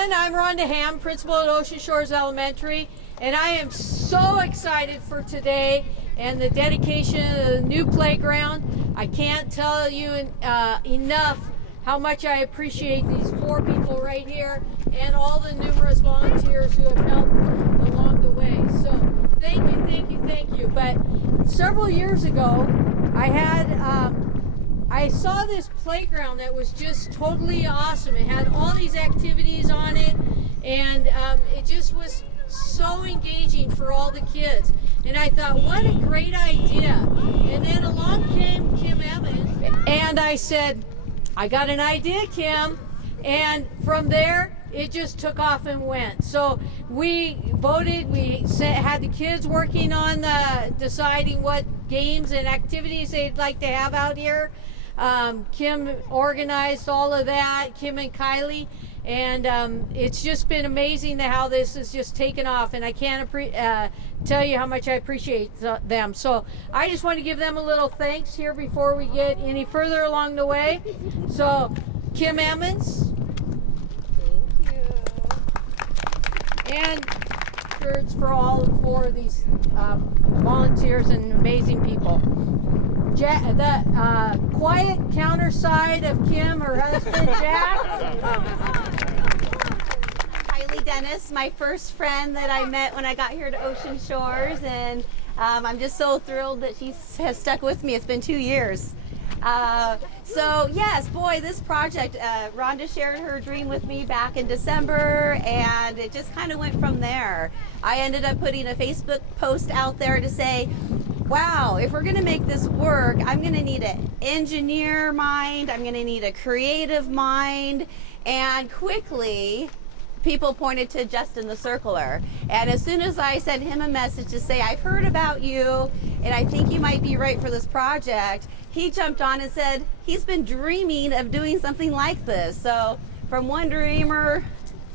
everyone. I'm Rhonda, principal at Ocean Shores Elementary, and I am so excited for today and the dedication of the new playground. I can't tell you enough how much I appreciate these 4 people right here and all the numerous volunteers who have helped along the way. So thank you, thank you, thank you. But several years ago, I saw this playground that was just totally awesome. It had all these activities on it, and it just was so engaging for all the kids. And I thought, what a great idea. And then along came Kim Evans, and I said, I got an idea, Kim. And from there, it just took off and went. So we voted, we had the kids working on deciding what games and activities they'd like to have out here. Kim organized all of that, Kim and Kylie, and it's just been amazing how this has just taken off, and I can't tell you how much I appreciate them. So I just want to give them a little thanks here before we get any further along the way. So Kim Emmons. Thank you. And shirts for all 4 of these volunteers and amazing people. The quiet counter side of Kim, her husband, Jack. Kylie Dennis, my first friend that I met when I got here to Ocean Shores, and I'm just so thrilled that she has stuck with me. It's been 2 years. So yes, boy, this project, Rhonda shared her dream with me back in December, and it just kind of went from there. I ended up putting a Facebook post out there to say, wow, if we're going to make this work, I'm going to need an engineer mind, I'm going to need a creative mind, and quickly people pointed to Justin the Circler. And as soon as I sent him a message to say, I've heard about you and I think you might be right for this project, he jumped on and said he's been dreaming of doing something like this. So from one dreamer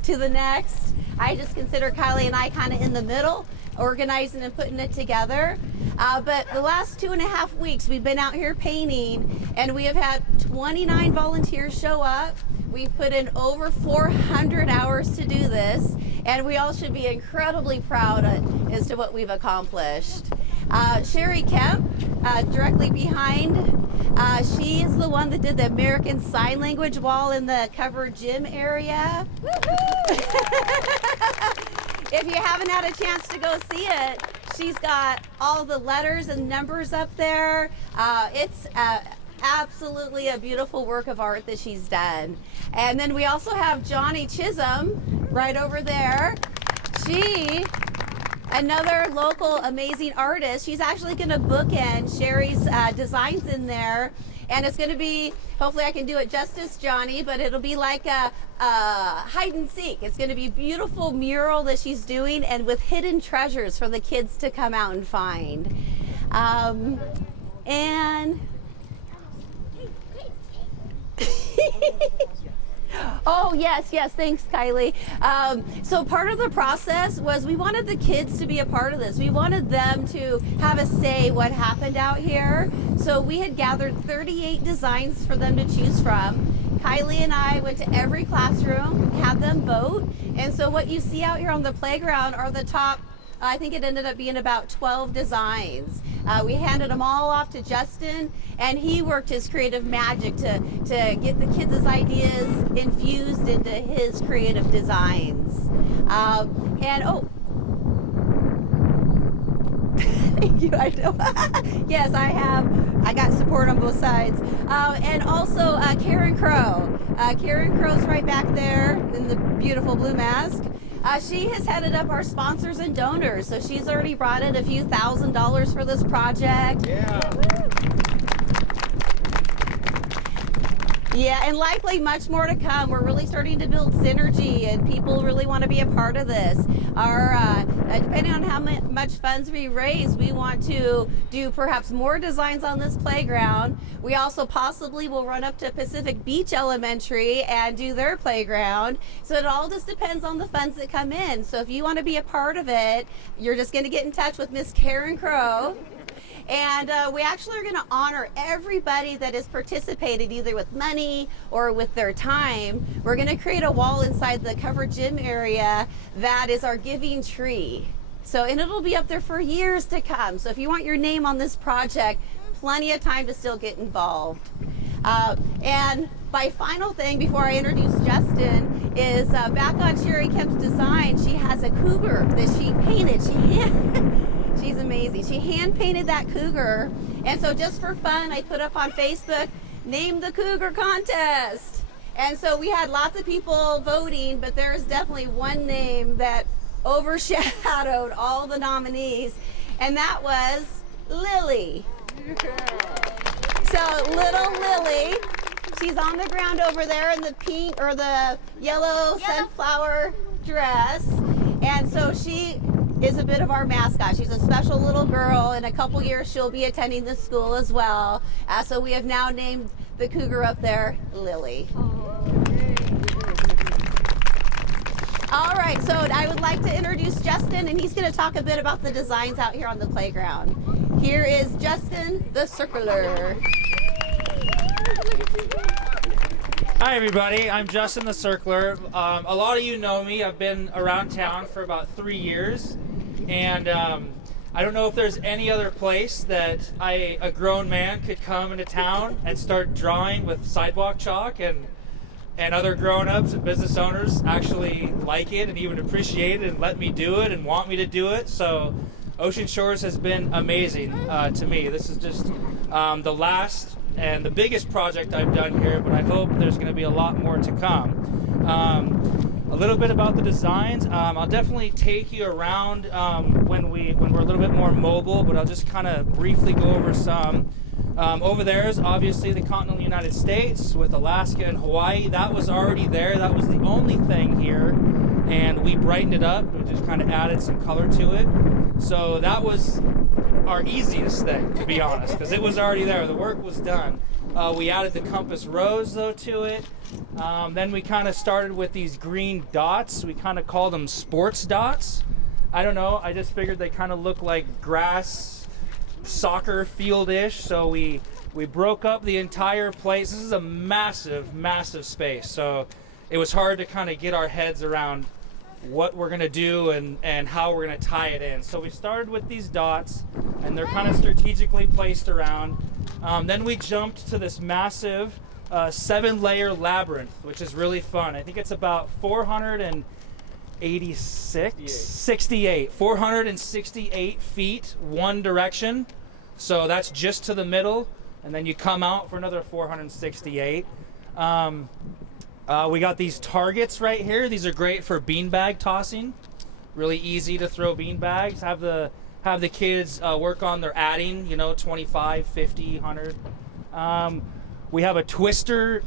to the next, I just consider Kylie and I kind of in the middle, organizing and putting it together. But the last 2.5 weeks we've been out here painting, and we have had 29 volunteers show up. We've put in over 400 hours to do this, and we all should be incredibly proud as to what we've accomplished. Sherrie Kemp, directly behind, she is the one that did the American Sign Language wall in the covered gym area. If you haven't had a chance to go see it, she's got all the letters and numbers up there. It's absolutely a beautiful work of art that she's done. And then we also have Johnny Chisholm right over there. She, another local amazing artist, she's actually going to bookend Sherrie's designs in there. And it's going to be, hopefully I can do it justice, Johnny, but it'll be like a hide and seek. It's going to be a beautiful mural that she's doing, and with hidden treasures for the kids to come out and find. And oh, yes, thanks, Kylie. So part of the process was we wanted the kids to be a part of this. We wanted them to have a say what happened out here. So we had gathered 38 designs for them to choose from. Kylie and I went to every classroom, had them vote. And so what you see out here on the playground are the top, I think it ended up being about 12 designs. We handed them all off to Justin, and he worked his creative magic to get the kids' ideas infused into his creative designs. And oh, thank you, I know. Yes, I got support on both sides. And also Karen Crow. Karen Crow's right back there in the beautiful blue mask. She has headed up our sponsors and donors, so she's already brought in a few $1,000s for this project. Yeah, and likely much more to come. We're really starting to build synergy, and people really want to be a part of this. Our depending on how much funds we raise, we want to do perhaps more designs on this playground. We also possibly will run up to Pacific Beach Elementary and do their playground. So it all just depends on the funds that come in. So if you want to be a part of it, you're just going to get in touch with Miss Karen Crow. And we actually are going to honor everybody that has participated either with money or with their time. We're going to create a wall inside the covered gym area that is our giving tree. So, and it'll be up there for years to come. So if you want your name on this project, plenty of time to still get involved. And my final thing before I introduce Justin is back on Sherrie Kemp's design, she has a cougar that she painted. She's amazing. She hand painted that cougar. And so just for fun, I put up on Facebook, name the cougar contest. And so we had lots of people voting, but there's definitely one name that overshadowed all the nominees, and that was Lily. So little Lily, she's on the ground over there in the pink or the yellow sunflower dress, and so she is a bit of our mascot. She's a special little girl. In a couple years she'll be attending this school as well. So we have now named the cougar up there Lily. All right, so I would like to introduce Justin, and he's going to talk a bit about the designs out here on the playground. Here is Justin the Circler. Hi everybody, I'm Justin the Circler. A lot of you know me. I've been around town for about 3 years, and I don't know if there's any other place that a grown man could come into town and start drawing with sidewalk chalk, and other grown-ups and business owners actually like it and even appreciate it and let me do it and want me to do it. So Ocean Shores has been amazing to me. This is just the last and the biggest project I've done here, but I hope there's going to be a lot more to come. A little bit about the designs. I'll definitely take you around when we're a little bit more mobile, but I'll just kind of briefly go over some. Over there is obviously the continental United States with Alaska and Hawaii. That was already there. That was the only thing here, and we brightened it up. We just kind of added some color to it. So that was our easiest thing, to be honest, because it was already there. The work was done. We added the compass rose, though, to it. Then we kind of started with these green dots. We kind of called them sports dots. I don't know. I just figured they kind of look like grass, soccer field-ish, so we broke up the entire place. This is a massive space, so it was hard to kind of get our heads around what we're gonna do and how we're gonna tie it in. So we started with these dots, and they're kind of strategically placed around. Then we jumped to this massive 7-layer labyrinth, which is really fun. I think it's about 468 feet one direction, so that's just to the middle, and then you come out for another 468. We got these targets right here. These are great for beanbag tossing. Really easy to throw beanbags. Have the kids work on their adding, 25, 50, 100. We have a twister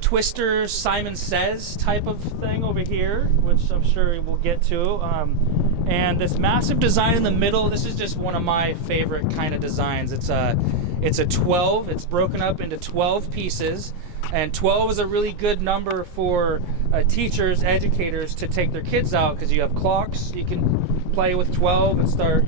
Simon Says type of thing over here, which I'm sure we'll get to. And this massive design in the middle, this is just one of my favorite kind of designs. It's a 12, it's broken up into 12 pieces, and 12 is a really good number for teachers, educators to take their kids out, because you have clocks. You can play with 12 and start,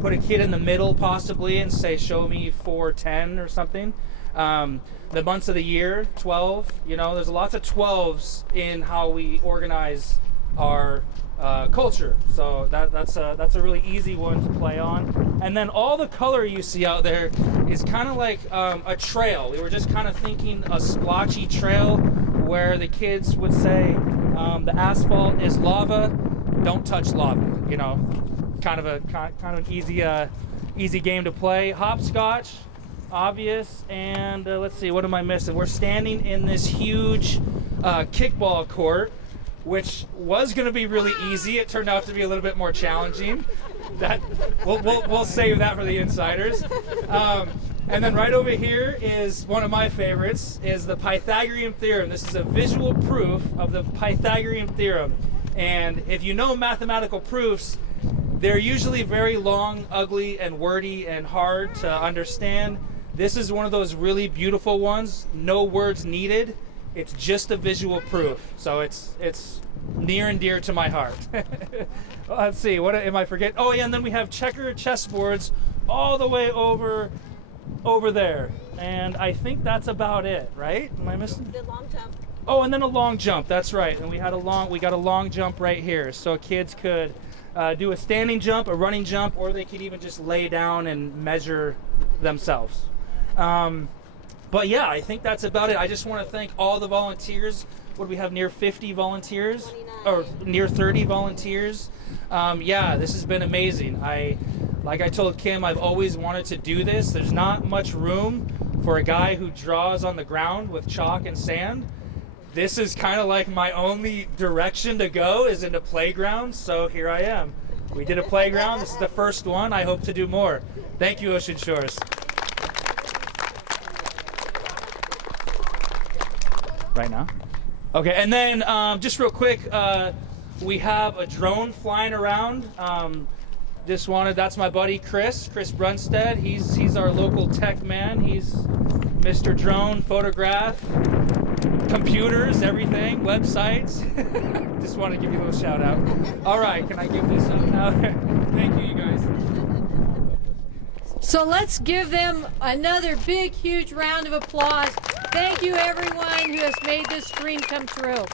put a kid in the middle possibly and say, show me 410 or something. The months of the year, 12, there's lots of 12s in how we organize our culture. So that's a really easy one to play on. And then all the color you see out there is kind of like a trail. We were just kind of thinking a splotchy trail where the kids would say, the asphalt is lava, don't touch lava, kind of an easy game to play. Hopscotch, obvious, and let's see, what am I missing? We're standing in this huge kickball court, which was going to be really easy. It turned out to be a little bit more challenging. That we'll save that for the insiders. And then right over here is one of my favorites, is the Pythagorean theorem. This is a visual proof of the Pythagorean theorem. And if you know mathematical proofs, they're usually very long, ugly, and wordy and hard to understand. This is one of those really beautiful ones, no words needed. It's just a visual proof, so it's near and dear to my heart. Let's see, what am I forgetting? Oh yeah, and then we have checker chessboards all the way over over there. And I think that's about it, right? Am I missing? The long jump. Oh, and then a long jump. That's right. And we got a long jump right here, so kids could do a standing jump, a running jump, or they could even just lay down and measure themselves. But yeah, I think that's about it. I just want to thank all the volunteers. What do we have? Near 50 volunteers, 29. or near 30 volunteers. Yeah, this has been amazing. Like I told Kim, I've always wanted to do this. There's not much room for a guy who draws on the ground with chalk and sand. This is kind of like my only direction to go is into playgrounds, so here I am. We did a playground. This is the first one. I hope to do more. Thank you, Ocean Shores. Right now? Okay, and then just real quick, we have a drone flying around. That's my buddy Chris Brunstead. He's our local tech man. He's Mr. Drone, photograph, computers, everything, websites. Just want to give you a little shout out. All right, can I give this up now? Thank you, you guys. So let's give them another big, huge round of applause. Thank you, everyone who has made this dream come true.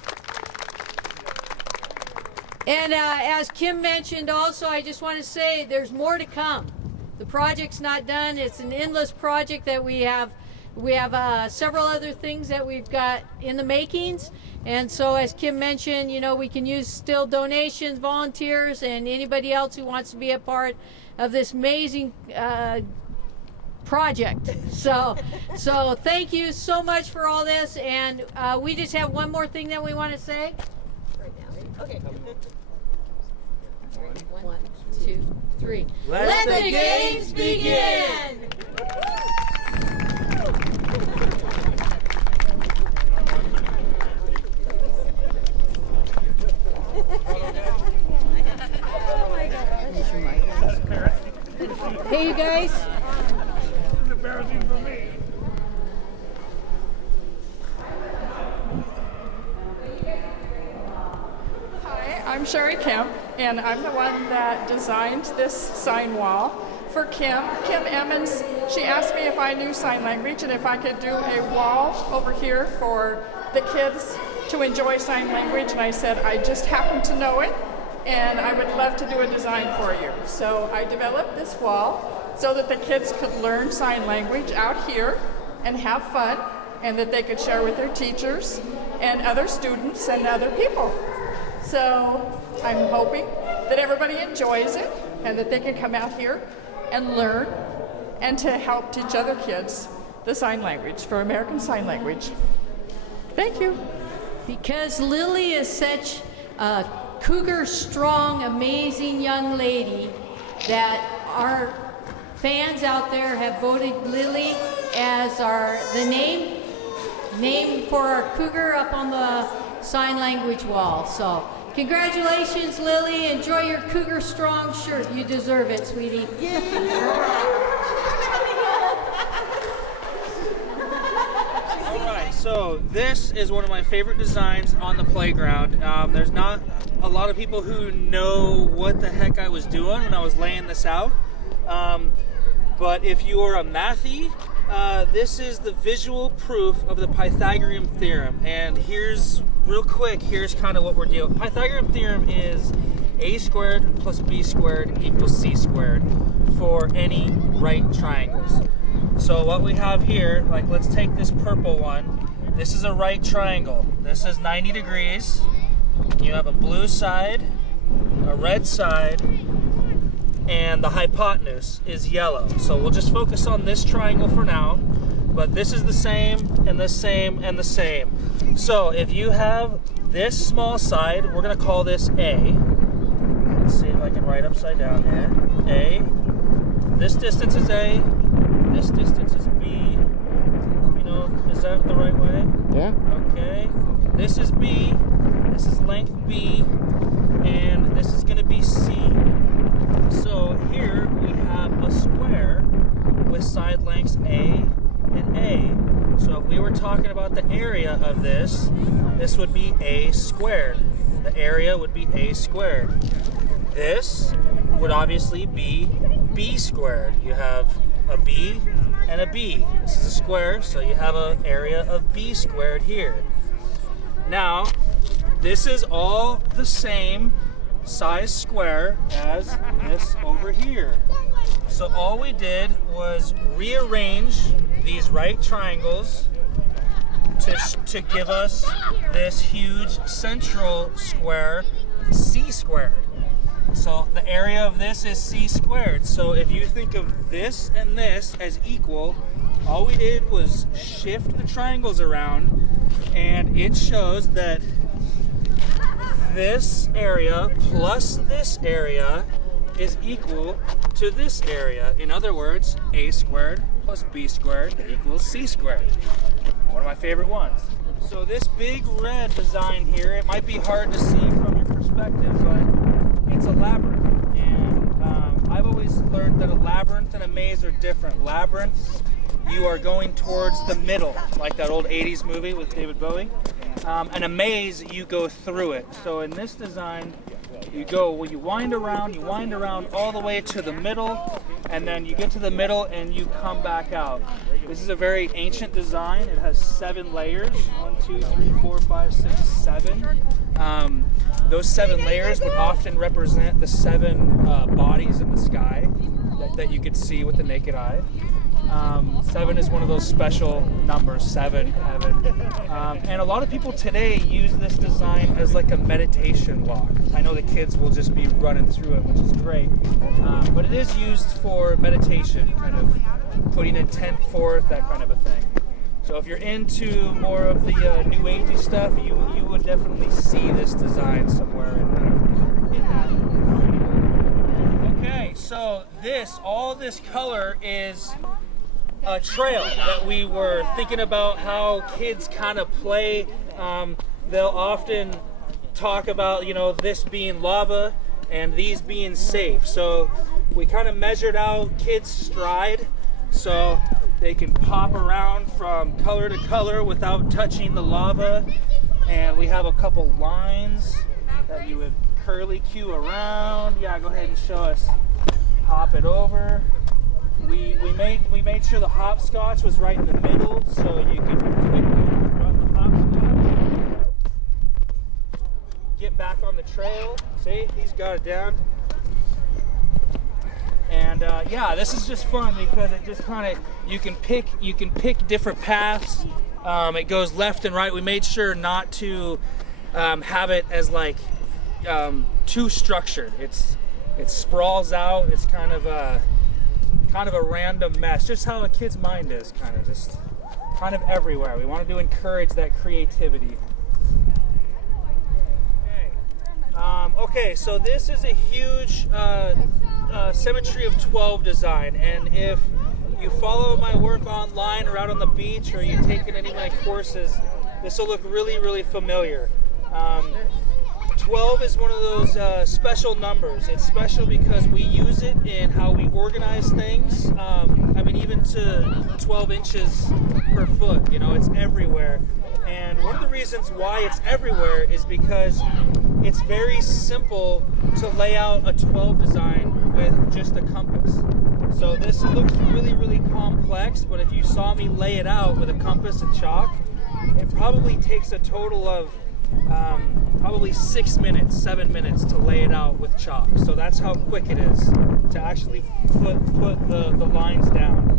And as Kim mentioned also, I just want to say there's more to come. The project's not done. It's an endless project that we have. We have several other things that we've got in the makings. And so as Kim mentioned, you know, we can use still donations, volunteers, and anybody else who wants to be a part of this amazing project. So thank you so much for all this. And we just have one more thing that we want to say. Right now. Okay. 1, 2, 3. Let the games begin! Hey, you guys. This is embarrassing for me. Hi, I'm Sherrie Kemp, and I'm the one that designed this sign wall for Kim Emmons. She asked me if I knew sign language and if I could do a wall over here for the kids to enjoy sign language, and I said I just happen to know it, and I would love to do a design for you. So I developed this wall so that the kids could learn sign language out here and have fun, and that they could share with their teachers and other students and other people. So I'm hoping that everybody enjoys it and that they can come out here and learn and to help teach other kids the sign language for American Sign Language. Thank you. Because Lily is such a cougar strong, amazing young lady that our fans out there have voted Lily as the name for our cougar up on the sign language wall. So congratulations, Lily. Enjoy your cougar strong shirt. You deserve it, sweetie. So this is one of my favorite designs on the playground. There's not a lot of people who know what the heck I was doing when I was laying this out. But if you are a mathy, this is the visual proof of the Pythagorean theorem. And here's kind of what we're dealing with. Pythagorean theorem is a squared plus b squared equals c squared for any right triangles. So what we have here, like let's take this purple one. This is a right triangle. This is 90 degrees. You have a blue side, a red side, and the hypotenuse is yellow. So we'll just focus on this triangle for now, but this is the same and the same and the same. So if you have this small side, we're gonna call this A. Let's see if I can write upside down here. A. This distance is A, this distance is B. Let me know, is that the right way? Yeah. Okay. This is B, this is length B, and this is gonna be C. So here we have a square with side lengths A and A. So if we were talking about the area of this, this would be A squared. The area would be A squared. This would obviously be B squared. You have a B and a B. This is a square, so you have an area of B squared here. Now, this is all the same size square as this over here. So all we did was rearrange these right triangles to give us this huge central square, C squared. So the area of this is C squared. So if you think of this and this as equal, all we did was shift the triangles around, and it shows that this area plus this area is equal to this area. In other words, A squared plus B squared equals C squared. One of my favorite ones. So this big red design here, it might be hard to see from your perspective, but it's a labyrinth. And I've always learned that a labyrinth and a maze are different. Labyrinth, you are going towards the middle, like that old 80s movie with David Bowie. And a maze, you go through it. So in this design, you wind around all the way to the middle, and then you get to the middle and you come back out. This is a very ancient design. It has 7 layers. 1, 2, 3, 4, 5, 6, 7. Those 7 layers would often represent the 7 bodies in the sky that you could see with the naked eye. 7 is one of those special numbers, 7, heaven. And a lot of people today use this design as like a meditation walk. I know the kids will just be running through it, which is great. But it is used for meditation, kind of putting intent forth, that kind of a thing. So if you're into more of the new agey stuff, you would definitely see this design somewhere in that. Okay, so all this color is a trail that we were thinking about how kids kind of play. They'll often talk about, this being lava and these being safe. So we kind of measured out kids' stride so they can pop around from color to color without touching the lava. And we have a couple lines that you would curly cue around. Yeah, go ahead and show us. Hop it over. We made sure the hopscotch was right in the middle, so you could run the hopscotch, get back on the trail. See, he's got it down. And yeah, this is just fun because it just kind of you can pick different paths. It goes left and right. We made sure not to have it as like too structured. It sprawls out. It's kind of a random mess, just how a kid's mind is, kind of everywhere. We wanted to encourage that creativity. Okay, so this is a huge symmetry of 12 design, and if you follow my work online or out on the beach or you've taken any of my courses, this will look really, really familiar. 12 is one of those special numbers. It's special because we use it in how we organize things. Even to 12 inches per foot, it's everywhere. And one of the reasons why it's everywhere is because it's very simple to lay out a 12 design with just a compass. So this looks really, really complex, but if you saw me lay it out with a compass and chalk, it probably takes a total of probably 6 minutes, 7 minutes to lay it out with chalk. So that's how quick it is to actually put the lines down.